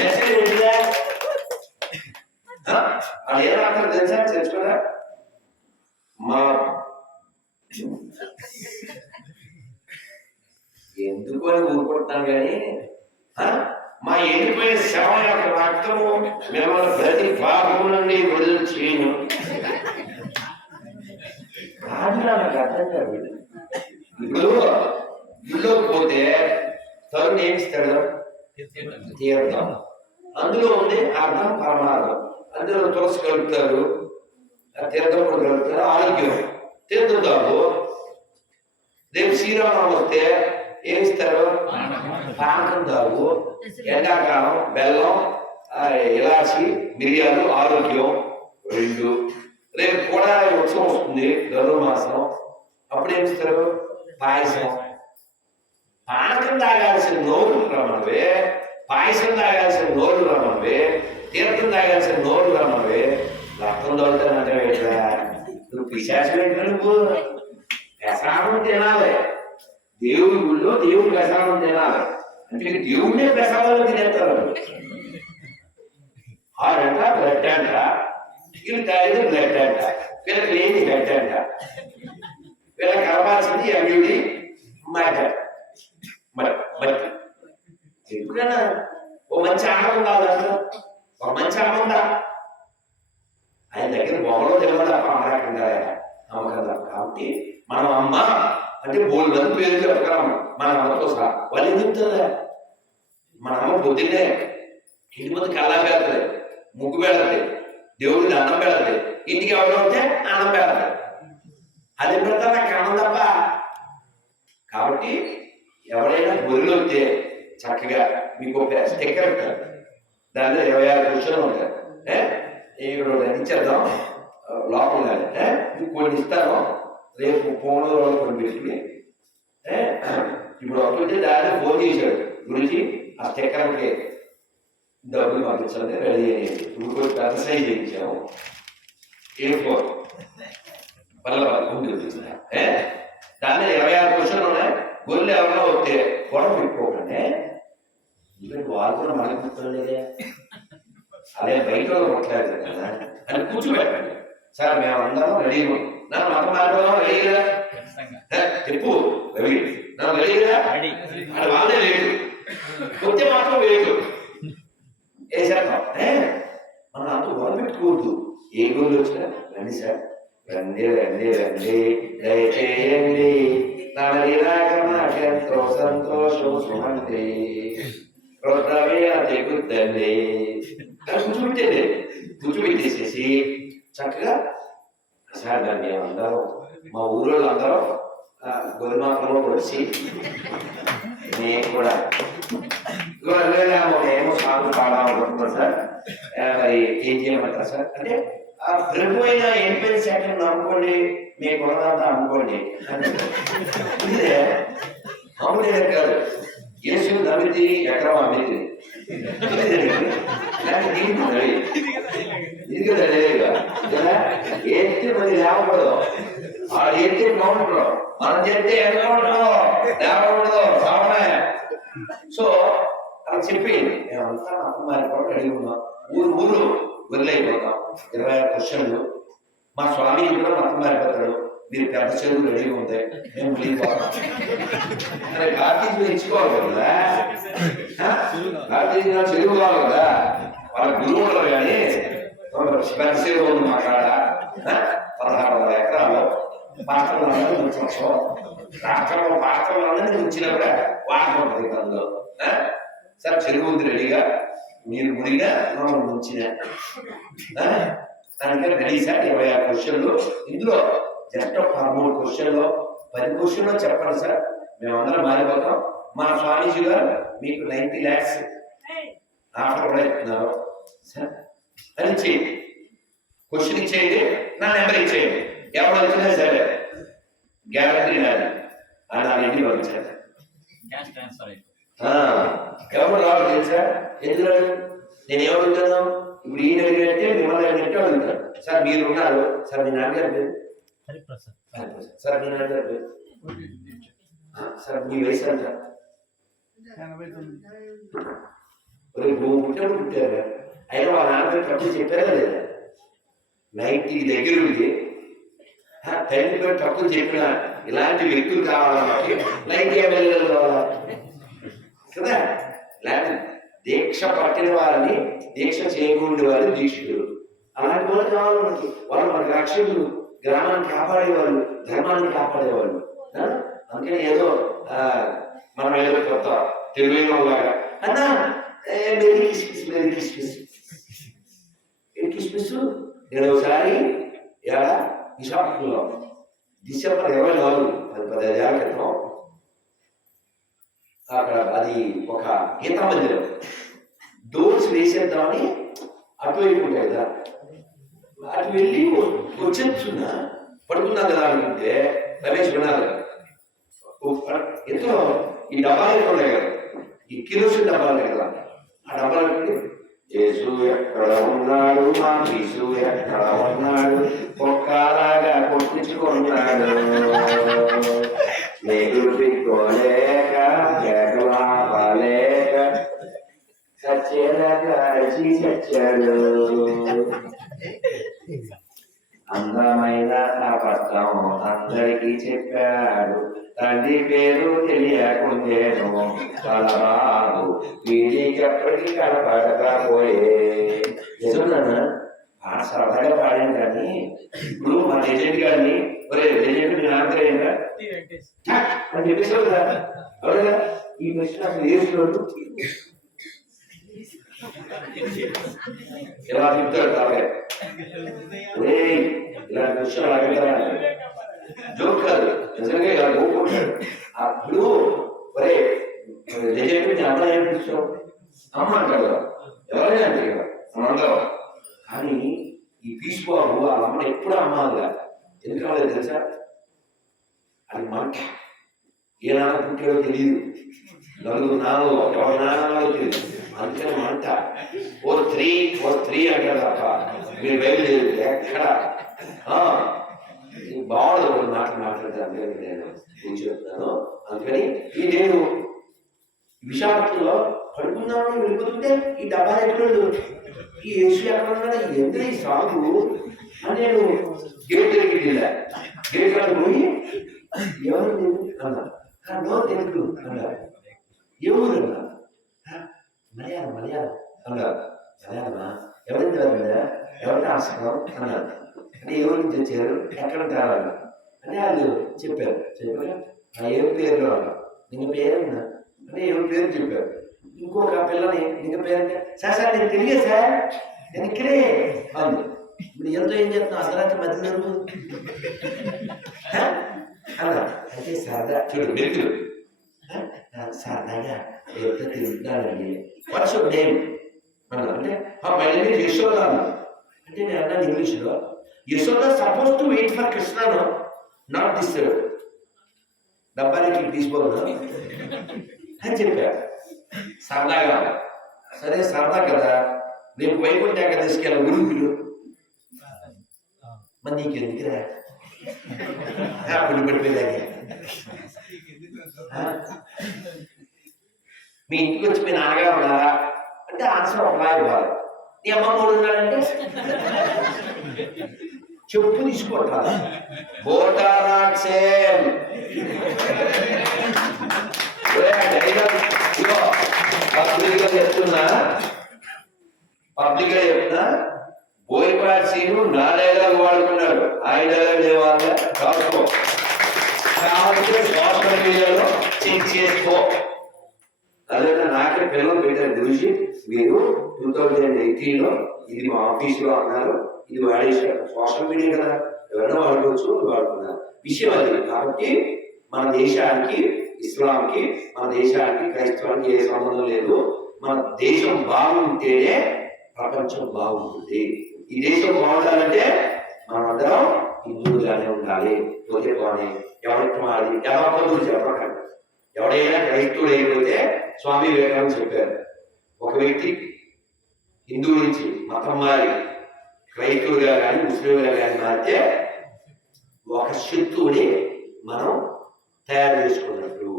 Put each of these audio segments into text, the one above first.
Message ఏంటిదా అది ఏం రాత్రి తెలుసా తెలుసుకున్నా మా ఎందుకు అని ఊరుకుంటున్నాను కానీ మా ఎండిపోయిన శవం యొక్క రక్తము మిమ్మల్ని ప్రతి పాపం నుండి విడుదల చేయను కాదు నాకు అర్థం కాదు ఇప్పుడు ఇల్లు పోతే తరుణ్ ఏమి ఇస్తాడు? తీర్థం. అందులో ఉంది అర్థం పరమార్థం. అందులో తులసి కలుపుతారు తీర్థం కూడా కలుపుతారు ఆరోగ్యం. తీర్థం కాదు. రేపు శ్రీరామనవమి వస్తే ఏమి ఇస్తారు? పానకం తాగు ఎండాకాలం బెల్లం ఇలాచి మిరియాలు ఆరోగ్యం. రెండు. రేపు కూడా ఉత్సవం వస్తుంది ధనుర్మాసం అప్పుడు ఏమి ఇస్తారు? పాయసం. పానకం తాగాల్సిన నోరు రమణవే. పాయసం తాగాల్సిన నోరు రమ్మవి తీర్థం తాగాల్సిన నోరు రమ్మవి. రక్తం దొరుకుతానంటే నువ్వు పిశాచం ఏంట్రా నువ్వు ప్రసాదం తినాలి. దేవుడి గుళ్ళో దేవుడు ప్రసాదం తినాలి. అంటే దేవుడినే ప్రసాదాలు తినేస్తారు. హార్ట్ బ్లడ్ అంట వీళ్ళు తాగేది బ్లడ్ అంట వీళ్ళకి లేని బ్లడ్ అంట. వీళ్ళకి కలపాల్సింది అవిడి మాట ఎప్పుడైనా ఓ మంచి ఆనందం కాదు అసలు. ఒక మంచి ఆనందా. ఆయన దగ్గర బొమ్మలో తెలియదు తప్ప అమ్మకంగా అమ్మకంగా కాబట్టి మనం అమ్మ అంటే బోల్డ్ అని పేరు చెప్పగలం. మన అమ్మతో సహా. వాళ్ళు ఎందుకు చెప్తారా? మన అమ్మ పొద్దున్నే ఇంటి ముందు కల్లా పెడతది. ముగ్గు పెడతది. దేవుడికి అన్నం పెడతది. ఇంటికి ఎవరు ఉంటే అన్నం పెడతది. అది పెడతా నాకు అన్నం తప్ప. కాబట్టి ఎవరైనా బొరిలో వస్తే చక్కగా మీకు ఒక స్టిక్కర్ ఉంటారు దాంట్లో ఇరవై ఆరు క్వశ్చన్లు ఉంటాయి ఇక్కడ ఇచ్చేద్దాం. లోపల మీకు కొన్ని ఇస్తాను. రేపు ఫోన్లో కొన్ని పెట్టుకుని. ఇప్పుడు ఒకటి దాన్ని ఫోన్ చేశాడు. గురించి ఆ స్టిక్కర్కి డబ్బులు పంపించాలని రెడీ అయ్యేది ఇప్పుడు కొంచెం పెద్ద సైజ్ చేయించాము ఏ ఫోర్ వల్ల ఉంటుంది ఏ? ఇరవై ఆరు క్వశ్చన్లు ఉన్నాయి. గొర్రెలు ఎవరైనా వస్తే గొడవ పెట్టుకోకండి. ఇక్కడ వాళ్ళు కూడా మనకి గుర్తులేదే అదే బయట కొట్టలేదు కదా. అని కూర్చోబెట్టండి. సార్ మేము అందరం రెడీ నన్ను మతం మాట్లాడదాం రెడీ కదా ఏ, చెప్పు. రవి నన్ను రెడీ కదా రెడీ. అది వాళ్ళే లేదు కొట్టే మాత్రం లేదు ఏ? మనం అంత గొడవ పెట్టుకోవద్దు ఏ గోలు వచ్చినా రండి సార్. రండి రండి రండి. దయచేయండి. నడలిరాక నాకెంతో సంతోషం సుమండి రుద్రవీణ తెగుద్దండి అని కూర్చోబెట్టేది కూర్చోబెట్టేసేసి చక్కగా సార్ దాన్ని అందరం మా ఊళ్ళో అందరం గోధుమాత్రంలో వచ్చి నేను కూడా. ఏమో సాంగ్ పాడాలనుకుంటున్నాను సార్. మరి ఏం చేయమంటారు సార్? అంటే ఆ ప్రభు అయిన ఎంపీ శాఖను నమ్ముకోండి మీ కొనదాంతా అమ్ముకోండి అవునే కాదు. యేసు నమ్మితే ఎకరం అమ్మింది ఇది కదా లేదుగా కదా ఎత్తి మరి లేవకూడదు ఆ ఎత్తి కౌంటర్ మనం చెప్తే ఎంత ఉండదు లేవకూడదు సామనే సో అలా చెప్పింది మేమంతా మతం మారిపోవడం అడిగి ఉన్నాం ఊరు ఊరు వదిలేకపోతాం ఇరవై ఆరు క్వశ్చన్లు మా స్వామి కూడా మతం మారిపోతాడు మీరు పెద్ద చదువు రెడీగా ఉంది మేము వెళ్ళిపోతాం అరే కార్తీక్ ఇచ్చుకోవాలి కదా ఆ? కార్తీక్ నా చదువు కావాలి కదా వాళ్ళ గురువు ఉండరు కానీ పెద్ద చదువు ఉంది మా కాడ ఆ? పదహారు వందల ఎకరాలు పాత్రలు ఉంచవచ్చు రాష్ట్రంలో పాత్రలు ఉంచినప్పుడే వాటర్ ఉంటుంది అందులో ఆ? సార్ చెరువు ఉంది రెడీగా మీరు ముడిగా మనం ఉంచిన దానికే రెడీ సార్ ఇరవై ఆరు క్వశ్చన్లు ఇందులో జస్ట్ ఒక పదమూడు క్వశ్చన్లు. పది క్వశ్చన్లు చెప్పండి సార్. మేమందరం మారిపోతాం. మా స్వామీజీ గారు మీకు నైన్టీ ల్యాక్స్ ఆఫర్ కూడా ఇస్తున్నారు. సార్ అని ఇచ్చేయండి క్వశ్చన్ ఇచ్చేయండి. నా నెంబర్ ఇచ్చేయండి. ఎవరు వచ్చినా సరే గ్యారంటీ నాది అని నా ఇంటికి పంపించారు ఎవరు రావాలి తెలుసా? ఎందుకు నేను ఏమడుగుతాను? ఇప్పుడు ఈయన అడిగినట్టే మిమ్మల్ని అడిగినట్టే అడుగుతాను. సార్ మీరు ఉన్నారు. సార్ మీ నాన్నగారు పేరు? హరిప్రసాద్. సార్ మీ నాన్నగారు సార్ మీ వయసు ఎంత? నువ్వు అయినా వాళ్ళ తప్పు చెప్పారా లేదా? నైన్టీ దగ్గర ఉంది. తండ్రి పేరు తప్పు చెప్పిన ఇలాంటి వ్యక్తులు కావాలా మనకి నైన్టీ ఎమ్మెల్యేలు కావాలా? కదా? లేకపోతే దీక్ష పట్టిన వారిని దీక్ష చేయకుండా వారు దీక్షులు. అలాంటి వాళ్ళు కావాలి మనకి వాళ్ళు మనకి రక్షకులు. గ్రామాన్ని కాపాడేవాళ్ళు ధర్మాన్ని కాపాడేవాళ్ళు. ఆ? అందుకని ఏదో మనం ఏదో కొత్త తెలివైన వాళ్ళగా అన్నా మెరీ కిస్మిస్ మెరీ కిస్మిస్ ఏ కిస్మిస్ నేను ఒకసారి ఎలా? విశాఖలో. డిసెంబర్ ఇరవై నాలుగు అది పదిహేను క్రితం. అక్కడ అది ఒక గీతా మందిరం. డోర్స్ వేసేద్దామని అటు అటువైపు ఉంటాయి కదా. అటు వెళ్ళి వచ్చేస్తున్నా పడుకున్నా కదా అంటే రమేష్ వినాలి. ఎంతో ఈ డబ్బాలు ఉన్నాయి కదా? ఈ కిరోసిన్ డబ్బాలు కదా? ఆ డబ్బాలు యేసు ఎక్కడ ఉన్నాడు? మా పీసు ఎక్కడ అబద్ధం అందరికీ చెప్పాడు. తండ్రి పేరు తెలియకుండేను. తలబాబు వీడికి ఎప్పటికీ కనపడకపోయే. నిజమన్నా పాట సరదాగా పాడాను కానీ ఇప్పుడు మా లెజెండ్ గారిని ఒరే లెజెండ్ మీ నాన్న ఏంటా అని చెప్పేసావు కదా. అవునా ఈ ప్రశ్న అసలు ఇలా చెప్తాడు తాగే ఒరేయ్, ఇలాంటి విషయం అడగరా జోక్ కాదు నిజంగా ఇలా అప్పుడు ఒరే అమ్మ ఏం అమ్మ అంటాడు ఎవరైనా అంటే కదా మనందరం కానీ ఈ పీస్ బాబు వాళ్ళ అమ్మని ఎప్పుడు అమ్మాలిగా ఎందుకు రాలేదు తెలుసా అది మంట ఏ నాన్న పుట్టాడో తెలియదు నలుగురు నాన్నలో ఎవరి నాన్నలో తెలియదు. త్రీ ఓ త్రీ అంటారు తప్ప మీరు బయలుదేరు ఎక్కడ ఆ, ఇది బాగుండదు కొన్ని మాటలు మాట్లాడితే అందుకని నేను నేను చెప్తాను అందుకని ఈ నేను విశాఖలో పడుకుందామని వెళ్ళిపోతుంటే ఈ డబ్బా ఎక్కడు ఈ యేసు ఎక్కడ ఉన్నాడు ఎంత ఈ సాగు అని నేను గేట్ దగ్గరికి వెళ్ళా గేట్ కాడ పోయి ఎవరు నువ్వు అన్నా "ఆ, నో తెలుగు అన్నా ఎవరు అన్నా "ఆ, మలయాళం మలయాళం అన్నా మలయాళమా ఎవరింటి వెళ్ళా ఎవరిని ఆశ్రమం అన్నారు అంటే ఎవరి నుంచి వచ్చారు ఎక్కడ రావాలి అంటే వాళ్ళు చెప్పారు చెప్పారు ఆ ఏం పేరు అన్నా నీకు పేరేనా అంటే ఎవరి పేరు చెప్పారు ఇంకొక పిల్లని నీకు పేరంటే సార్ సార్ నేను తెలియదు సార్ నేను ఇక్కడే అంది ఇప్పుడు ఎంతో ఏం చేస్తున్నావు అర్ధరాత్రి మధ్య జరుగు అన్నా అంటే సరదా చూడు మెరుకులు సరదాగా ఎంత తిరుగుతానండి వాట్స్ యువర్ నేమ్ అన్నా అంటే మై నేమ్ ఇస్ యశోద అంటే నేను అన్నాను ఇంగ్లీష్లో Yashoda suppose to wait for Krishna not this డబ్బాలకి తీసుకోను అని చెప్పారు సరదాగా సరే సరదా కదా. రేపు వైకుంఠ తీసుకెళ్ళ గురువులు మరి నీకు ఎందుకురా అప్పుడు పడిపోయేదాన్ని మీ ఇంటికి వచ్చి మీ నాన్నగారు ఉన్నారా? అంటే ఆన్సర్ ఒకలా ఇవ్వాలి. నీ అమ్మ మూడు ఉన్నాడంటే చెప్పు తీసుకుంటారా బోటా నాట్ సేమ్. పబ్లిక్గా చెప్తున్నా పబ్లిక్గా చెప్తున్నా. బోయపాటి సీను నా డైలాగ్ వాడుకున్నాడు. ఆయన డైలాగ్ వాళ్ళ రాసుకో. కాబట్టి సోషల్ మీడియాలో చెక్ చేసుకో. పిల్లలు పెట్టారు గురించి మీరు టూ థౌజండ్ ఎయిటీన్లో ఇది మా ఆఫీస్లో అన్నారు ఇది వాడేశారు సోషల్ మీడియా కదా ఎవరైనా వాడుకోవచ్చు వాడుకున్నారు. విషయం అది. కాబట్టి మన దేశానికి ఇస్లాంకి మన దేశానికి క్రైస్తవానికి ఏ సంబంధం లేదు. మన దేశం బాగుంటేనే ప్రపంచం బాగుంటుంది. ఈ దేశం బాగుండాలంటే మనందరం హిందువులుగానే ఉండాలి. పోతే పోనీ. ఎవరికి మాది? ఎవరి చెప్పకండి. ఎవడైనా క్రైస్తవుడు అయిపోతే స్వామి వివేకానంద చెప్పారు. ఒక వ్యక్తి హిందువు నుంచి మతం మారి క్రైస్తవుడిగా కానీ ముస్లింగా కానీ మారితే ఒక శత్రువుని మనం తయారు చేసుకున్నట్లు.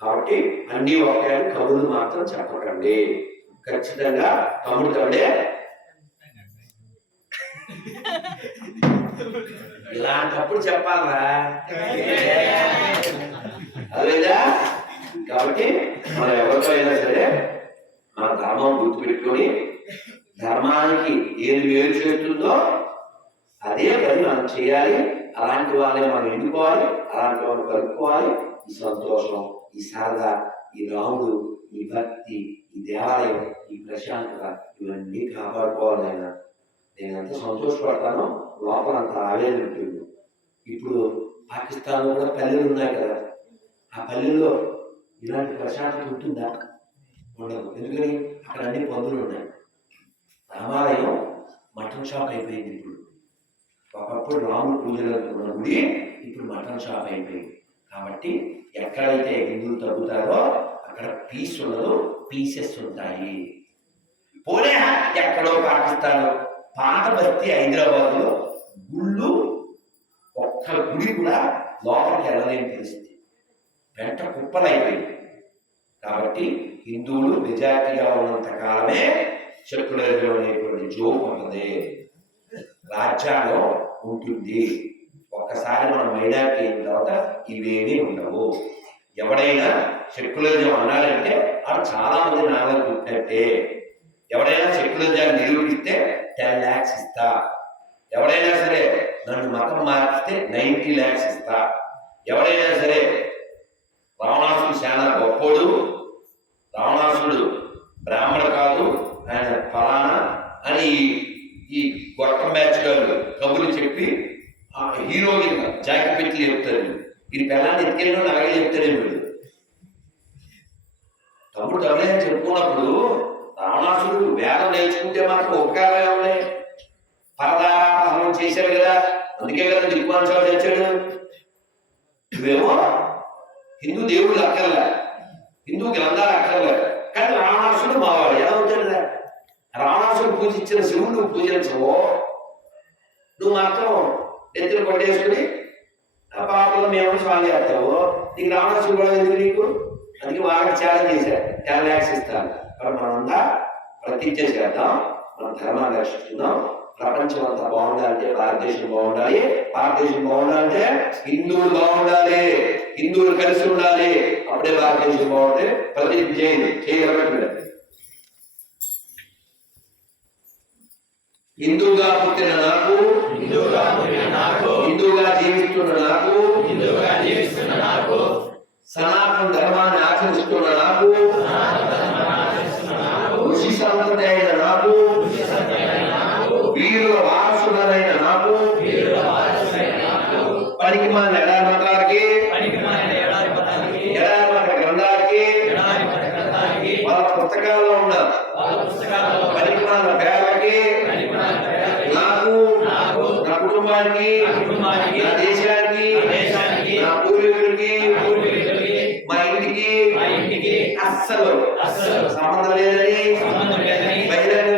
కాబట్టి అన్ని ఒకే కబుర్లు మాత్రం చెప్పకండి. ఖచ్చితంగా తమ్ముడు తమ్ముడే ఇలాంటప్పుడు చెప్పాలరా? అదేదా? కాబట్టి మనం ఎవరితో అయినా సరే మన ధర్మం గుర్తుపెట్టుకొని ధర్మానికి ఏది వేరు చేస్తుందో అదే పని మనం చేయాలి. అలాంటి వాళ్ళని మనం ఎన్నుకోవాలి. అలాంటి వాళ్ళు కలుపుకోవాలి. ఈ సంతోషం ఈ సరదా ఈ రాముడు ఈ భక్తి ఈ దేవాలయం ఈ ప్రశాంతత ఇవన్నీ కాపాడుకోవాలి ఆయన. నేను ఎంత సంతోషపడతానో లోపల అంత ఆవేదన ఉంటుంది. ఇప్పుడు పాకిస్తాన్లో కూడా పల్లెలు ఉన్నాయి కదా. ఆ పల్లెల్లో ఇలాంటి ప్రశాంతత ఉంటుందా? ఉండదు. ఎందుకని? అక్కడ అన్ని పందులు ఉన్నాయి. రామాలయం మటన్ షాప్ అయిపోయింది ఇప్పుడు. ఒకప్పుడు రాముడు పూజలు ఉన్న గుడి ఇప్పుడు మటన్ షాప్ అయిపోయింది. కాబట్టి ఎక్కడైతే హిందువులు తగ్గుతారో అక్కడ పీస్ ఉండదు పీసెస్ ఉంటాయి. పోలే ఎక్కడో పాకిస్తాన్. పాత బస్తీ హైదరాబాద్లో గుళ్ళు ఒక్క గుడి కూడా లోపలికి వెళ్ళలేని పరిస్థితి. వెంట కుప్పలైపోయింది. కాబట్టి హిందువులు మెజార్టీగా ఉన్నంత కాలమే సెక్యులరిజం అనేటువంటి జోక్ ఉన్నది. రాజ్యాంగం ఉంటుంది. ఒక్కసారి మనం మైనార్టీ అయిన తర్వాత ఇవేమీ ఉండవు. ఎవడైనా సెక్యులరిజం అన్నాడంటే వాడు చాలా మంది నాన్నలు పుట్టినట్టే. ఎవడైనా సెక్యులరిజాన్ని నిరూపిస్తే టెన్ ల్యాక్స్ ఇస్తా. ఎవడైనా సరే నన్ను మతం మార్చితే నైంటీ ల్యాక్స్ ఇస్తా. ఎవడైనా సరే రావణాసుడు చాలా గొప్పోడు. రావణాసుడు బ్రాహ్మణ కాదు ఆయన ఫలానా అని ఈ- గొట్ట గొట్టం గారు కబుర్లు చెప్పి ఆ హీరో కింద జాకెట్ పెట్టి చెప్తారు ఈ పెళ్ళాన్ని ఎత్తుకెళ్ళిన అలాగే చెప్తాడే వీడు తమ్ముడు తమిళ చెప్పుకున్నప్పుడు రావణాసుడు వేదం నేర్చుకుంటే మనకు ఉపకారం ఉన్నాయి పరదాహనం చేశాడు కదా అందుకే కదా దిగ్వాంశాలు తెచ్చాడు ఇవేమో హిందూ దేవుళ్ళు అక్కర్లే. హిందూ గ్రంథాలు అక్కర్లే. కానీ రావణాసుడు మావాడు ఎలా అవుతాడు? రావణాసుడు పూజించిన శివుడు నువ్వు పూజించవు. నువ్వు మాత్రం ఎత్తులు కొట్టేసుకుని ఆ పాపలు మేము స్వామి చేస్తావు నీకు రావణాసుడు కూడా ఎందుకు నీకు? అందుకే వాళ్ళకి ఛాలెంజ్ చేశారు. టెన్ ల్యాక్స్ ఇస్తాను కాబట్టి మనంతా ప్రతిజ్ఞ చేద్దాం. మన ధర్మాన్ని రక్షిస్తున్నాం. ప్రపంచం అంతా బాగుండాలంటే భారతదేశం బాగుండాలి. భారతదేశం బాగుండాలంటే హిందువులు బాగుండాలి. హిందువులు కలిసి ఉండాలి. అప్పుడే భారతదేశం బాగుంటే ప్రతిజ్ఞ చేయండి చేయగలగట్లేదు హిందువుగా పుట్టిన నాకు హిందువుగా పుట్టిన నాకు జీవిస్తున్న నాకు జీవిస్తున్న నాకు సనాతన ధర్మాన్ని ఆచరిస్తున్న నాకు ఋషి అయిన నాకు వీరుల వారసులైన నాకు పనికి మన ఎడారి మాలిన ఎడారి ఎడారి గ్రంథాలకి వాళ్ళ పుస్తకాల్లో ఉన్న పనికి మన పేర్లకి నాకు నా కుటుంబానికి నా దేశానికి నా పూర్వీకులకి మా ఇంటికి అస్సలు సంబంధం లేదని బహిరంగంగా